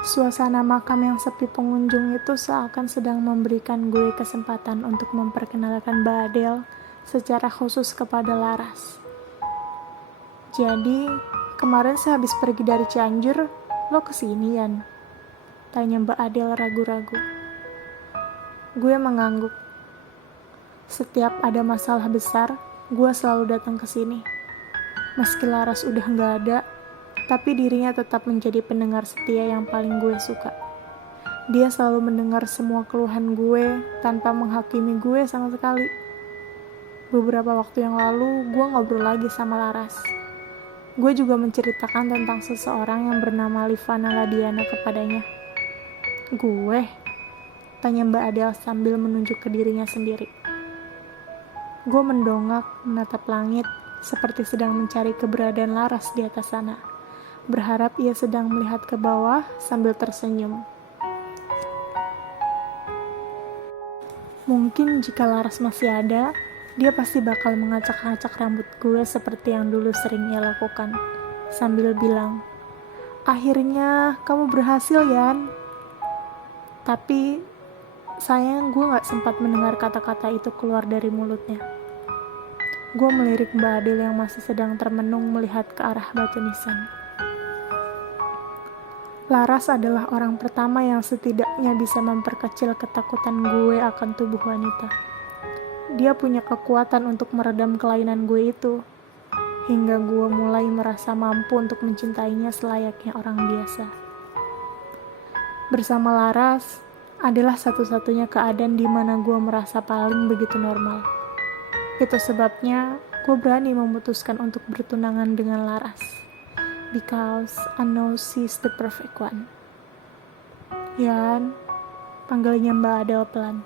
Suasana makam yang sepi pengunjung itu seakan sedang memberikan gue kesempatan untuk memperkenalkan Mbak Adele secara khusus kepada Laras. Jadi, kemarin sehabis pergi dari Cianjur, lo kesini, Yan? Tanya Mbak Adele ragu-ragu. Gue mengangguk. Setiap ada masalah besar, gue selalu datang ke sini. Meski Laras udah nggak ada, tapi dirinya tetap menjadi pendengar setia yang paling gue suka. Dia selalu mendengar semua keluhan gue tanpa menghakimi gue sama sekali. Beberapa waktu yang lalu, gue ngobrol lagi sama Laras. Gue juga menceritakan tentang seseorang yang bernama Livana Ladiana kepadanya. Gue? Tanya Mbak Adele sambil menunjuk ke dirinya sendiri. Gue mendongak, menatap langit, seperti sedang mencari keberadaan Laras di atas sana. Berharap ia sedang melihat ke bawah sambil tersenyum. Mungkin jika Laras masih ada, dia pasti bakal mengacak-ngacak rambut gue seperti yang dulu sering ia lakukan, sambil bilang, "Akhirnya kamu berhasil, Yan." Tapi, sayang gue gak sempat mendengar kata-kata itu keluar dari mulutnya. Gue melirik Mbak Adele yang masih sedang termenung melihat ke arah batu nisan. Laras adalah orang pertama yang setidaknya bisa memperkecil ketakutan gue akan tubuh wanita. Dia punya kekuatan untuk meredam kelainan gue itu, hingga gue mulai merasa mampu untuk mencintainya selayaknya orang biasa. Bersama Laras adalah satu-satunya keadaan di mana gue merasa paling begitu normal. Itu sebabnya gue berani memutuskan untuk bertunangan dengan Laras. Because I know she's the perfect one. Yan, panggilnya Mbak Adele pelan.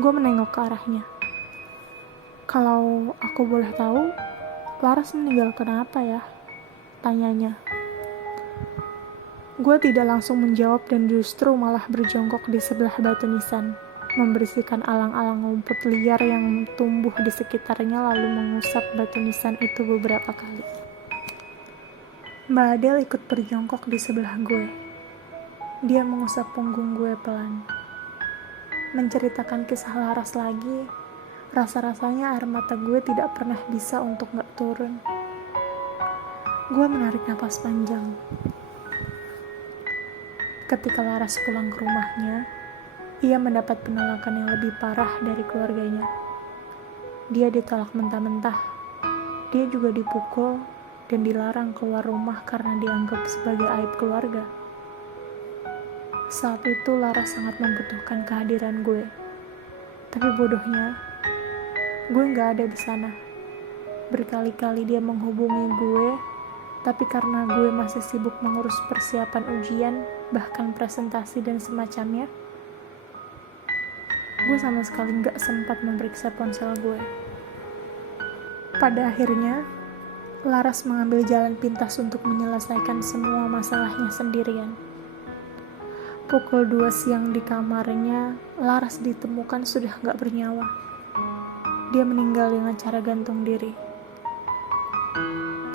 Gue menengok ke arahnya. Kalau aku boleh tahu, Laras meninggal kenapa ya? Tanyanya. Gue tidak langsung menjawab dan justru malah berjongkok di sebelah batu nisan, membersihkan alang-alang rumput liar yang tumbuh di sekitarnya lalu mengusap batu nisan itu beberapa kali. Mbak Adele ikut berjongkok di sebelah gue. Dia mengusap punggung gue pelan. Menceritakan kisah Laras lagi, rasa-rasanya air mata gue tidak pernah bisa untuk gak turun. Gue menarik napas panjang. Ketika Laras pulang ke rumahnya, ia mendapat penolakan yang lebih parah dari keluarganya. Dia ditolak mentah-mentah. Dia juga dipukul dan dilarang keluar rumah karena dianggap sebagai aib keluarga. Saat itu Laras sangat membutuhkan kehadiran gue. Tapi bodohnya, gue gak ada di sana. Berkali-kali dia menghubungi gue, tapi karena gue masih sibuk mengurus persiapan ujian, bahkan presentasi dan semacamnya, gue sama sekali gak sempat memeriksa ponsel gue. Pada akhirnya, Laras mengambil jalan pintas untuk menyelesaikan semua masalahnya sendirian. Pukul 2 siang di kamarnya, Laras ditemukan sudah gak bernyawa. Dia meninggal dengan cara gantung diri.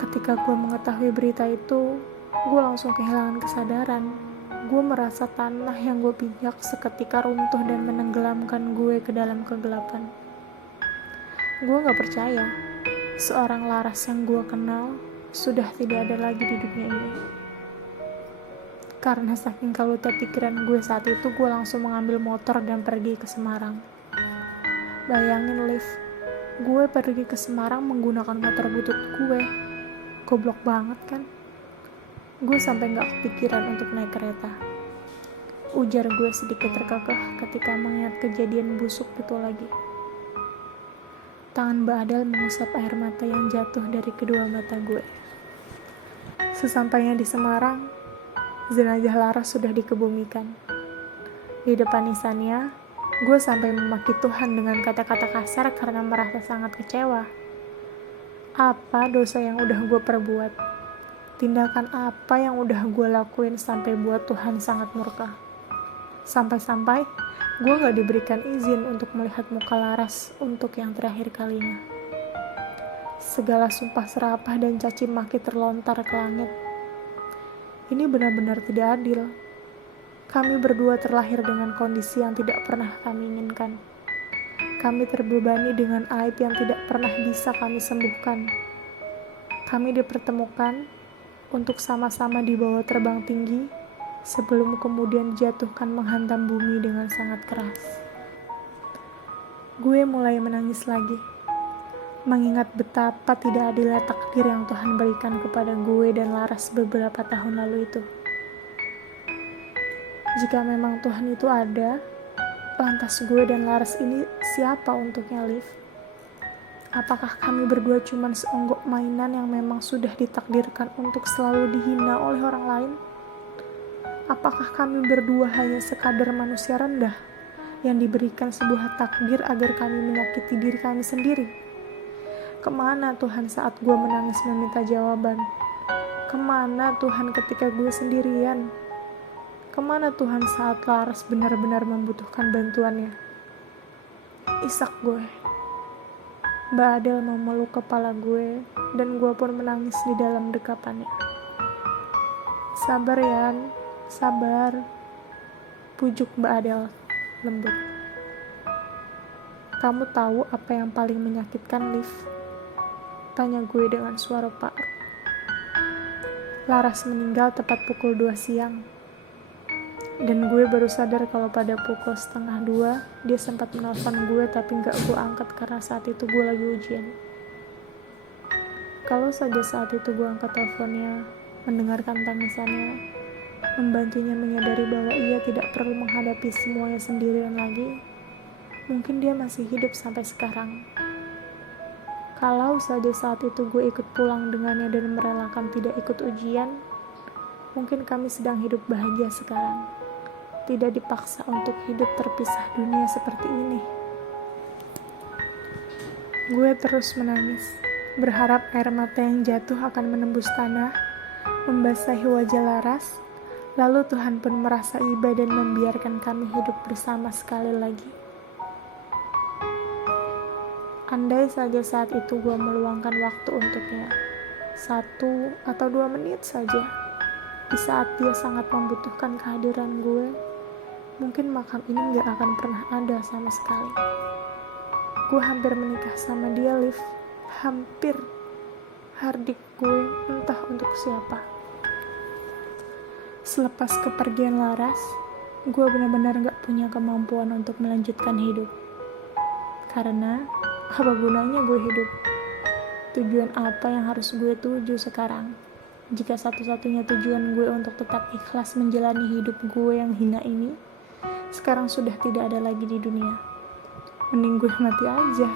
Ketika gue mengetahui berita itu, gue langsung kehilangan kesadaran. Gue merasa tanah yang gue pijak seketika runtuh dan menenggelamkan gue ke dalam kegelapan. Gue gak percaya seorang Laras yang gue kenal sudah tidak ada lagi di dunia ini. Karena saking kalutnya pikiran gue saat itu, gue langsung mengambil motor dan pergi ke Semarang. Bayangin, Liv, gue pergi ke Semarang menggunakan motor butut gue. Goblok banget kan? Gue sampai gak kepikiran untuk naik kereta. Ujar gue sedikit terkekeh ketika mengingat kejadian busuk itu lagi. Tangan Mbak Adele mengusap air mata yang jatuh dari kedua mata gue. Sesampainya di Semarang, jenazah Laras sudah dikebumikan. Di depan nisannya, gue sampai memaki Tuhan dengan kata-kata kasar karena merasa sangat kecewa. Apa dosa yang udah gue perbuat? Tindakan apa yang udah gue lakuin sampai buat Tuhan sangat murka? Sampai-sampai gue gak diberikan izin untuk melihat muka Laras untuk yang terakhir kalinya. Segala sumpah serapah dan caci maki terlontar ke langit. Ini benar-benar tidak adil. Kami berdua terlahir dengan kondisi yang tidak pernah kami inginkan. Kami terbebani dengan aib yang tidak pernah bisa kami sembuhkan. Kami dipertemukan untuk sama-sama dibawa terbang tinggi sebelum kemudian dijatuhkan menghantam bumi dengan sangat keras. Gue mulai menangis lagi, mengingat betapa tidak adilnya takdir yang Tuhan berikan kepada gue dan Laras beberapa tahun lalu itu. Jika memang Tuhan itu ada, lantas gue dan Laras ini siapa untuknya, Liv? Apakah kami berdua cuma seonggok mainan yang memang sudah ditakdirkan untuk selalu dihina oleh orang lain? Apakah kami berdua hanya sekadar manusia rendah yang diberikan sebuah takdir agar kami menyakiti diri kami sendiri? Kemana Tuhan saat gue menangis meminta jawaban? Kemana Tuhan ketika gue sendirian? Kemana Tuhan saat Laras benar-benar membutuhkan bantuannya? Isak gue. Mbak Adel memeluk kepala gue, dan gue pun menangis di dalam dekapannya. Sabar Yan, sabar. Pujuk Mbak Adel lembut. Kamu tahu apa yang paling menyakitkan, Liv? Tanya gue dengan suara parau. Laras meninggal tepat pukul 2 siang. Dan gue baru sadar kalau pada pukul 1:30 dia sempat menelpon gue tapi gak gue angkat karena saat itu gue lagi ujian. Kalau saja saat itu gue angkat teleponnya, mendengarkan tangisannya, membantunya menyadari bahwa ia tidak perlu menghadapi semuanya sendirian lagi, mungkin dia masih hidup sampai sekarang. Kalau saja saat itu gue ikut pulang dengannya dan merelakan tidak ikut ujian, mungkin kami sedang hidup bahagia sekarang. Tidak dipaksa untuk hidup terpisah dunia seperti ini. Gue terus menangis, berharap air mata yang jatuh akan menembus tanah, membasahi wajah Laras, lalu Tuhan pun merasa iba dan membiarkan kami hidup bersama sekali lagi. Andai saja saat itu gue meluangkan waktu untuknya, 1 atau 2 menit saja, di saat dia sangat membutuhkan kehadiran gue, mungkin makam ini gak akan pernah ada sama sekali. Gue hampir menikah sama dia, Liv. Hampir. Hardik gue entah untuk siapa. Selepas kepergian Laras, gue benar-benar gak punya kemampuan untuk melanjutkan hidup. Karena, apa gunanya gue hidup? Tujuan apa yang harus gue tuju sekarang? Jika satu-satunya tujuan gue untuk tetap ikhlas menjalani hidup gue yang hina ini, sekarang sudah tidak ada lagi di dunia. Mending gue mati aja.